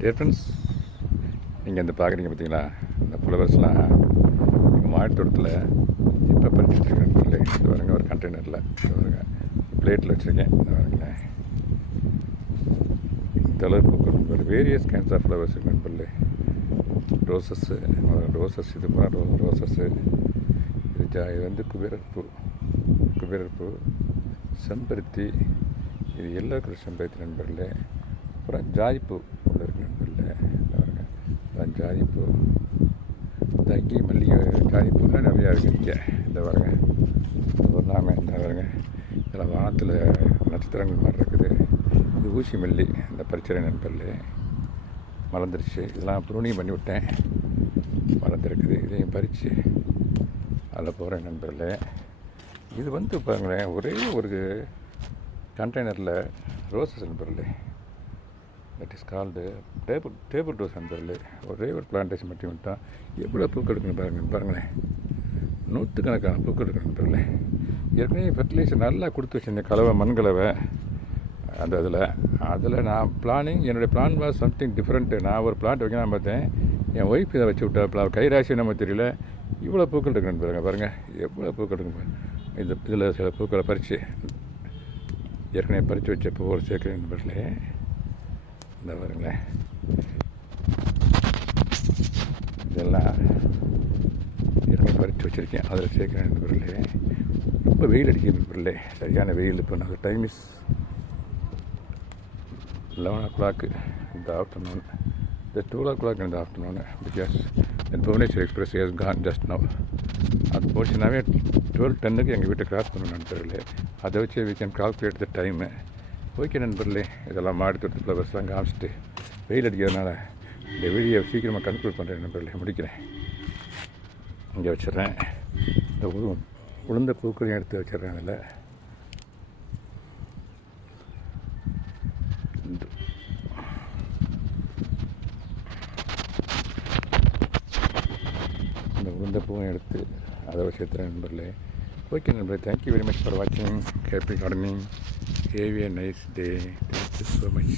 Dear friends, நீங்கள் இந்த பார்க்குறீங்க பார்த்தீங்களா, இந்த ஃப்ளவர்ஸ்லாம் எங்கள் மாடித்தோட்டத்தில் இப்போ பறிச்சுட்ருக்கேன். இது பாருங்க, ஒரு கண்டெய்னரில் இது பாருங்க, பிளேட்டில் வச்சுருக்கேன். இது பாருங்களேன், இந்த அளவு பூக்கள் நண்பர். வேரியஸ் கைண்ட்ஸ் ஆஃப் ஃப்ளவர்ஸ் நண்பர்களே. ரோசஸ்ஸு, இது பூரா ரோசஸ்ஸு. இது வந்து குபேரப்பூ, செம்பருத்தி. இது எல்லோ கலர் செம்பருத்தி நண்பர்களே. அப்புறம் ஜாதிப்பூ உள்ள இருக்கு நண்பர்களே. பாருங்க, அதான் ஜாதிப்பூ. தங்கி மல்லிகை ஜாதிப்பூலாம் நிறையா இருக்குது இங்கே. இந்த பாருங்க, ஒன்றாமே இந்த பாருங்க, இதில் வானத்தில் நட்சத்திரங்கள் மாதிரி இருக்குது. இது ஊசி மல்லி, இந்த பறிச்சரை நண்பர்களே. மலர்ந்துருச்சு. இதெல்லாம் ப்ரூனிங் பண்ணி விட்டேன், மலர்ந்துருக்குது. இதையும் பறித்து அதில் போகிறேன் நண்பர்களே. இது வந்து பாருங்களேன், ஒரே ஒரு கண்டெய்னரில் ரோசஸ் நண்பர்களே. That is called table rose நண்பர்களே. ஒரே ஒரு பிளான்டேஷன் மட்டும் விட்டால் எவ்வளோ பூக்கள் எடுக்கணும் பாருங்களேன். நூற்றுக்கணக்கான பூக்கள் எடுக்கணும் நண்பர்களே. ஏற்கனவே ஃபெர்டிலைசர் நல்லா கொடுத்து வச்சுருந்தேன், கலவை, மண் கலவை. அந்த அதில் நான் என்னுடைய பிளான் வாஸ் சம்திங் டிஃப்ரெண்ட்டு. நான் ஒரு பிளான்ட் வைக்கலாம் பார்த்தேன், என் ஒய்ஃப் இதை வச்சு விட்டா. கைராசி நம்ம தெரியல, இவ்வளோ பூக்கள் எடுக்கணும் பாருங்கள், எவ்வளோ பூக்கள் எடுக்கணும். இதில் சில பூக்களை பறித்து ஏற்கனவே பறித்து வச்ச பூவோடு சேர்க்குறேன் நண்பர்களே. இந்த பாருங்களேன், இதெல்லாம் ஏற்கனவே பறித்து வச்சுருக்கேன், அதில் சேர்க்குறேன் நண்பர்களே. ரொம்ப வெயில் அடிக்குது நண்பர்களே, சரியான வெயில். இப்போ நாங்கள் time is 11 o'clock in the afternoon. The 12 o'clock in the afternoon, because the Bhubaneswar Express has gone just now. அது போச்சுனாவே 12:10 எங்கள் வீட்டை கிராஸ் பண்ணணும் நண்பர்களே. அதை வச்சு we can calculate the time. Okay நண்பர்களே, இதெல்லாம் மாடி தோட்டத்து ஃப்ளவர்ஸ்லாம் காமிச்சிட்டு வெயில் அடிக்கிறதுனால இந்த வீடியோ சீக்கிரமாக கன்க்ளூட் பண்ணுறேன் நண்பர்களே, முடிக்கிறேன். இங்கே வச்சிட்றேன். இந்த உளுந்த பூக்களையும் எடுத்து வச்சிட்றேன். அதில் இந்த உளுந்த பூவும் எடுத்து அதை வச்சுருக்கிறேன் நண்பர்களே. ஓகே நண்பர்களே, தேங்க்யூ வெரி மச் ஃபார் வாட்சிங். Happy gardening. Have a nice day. Thank you so much.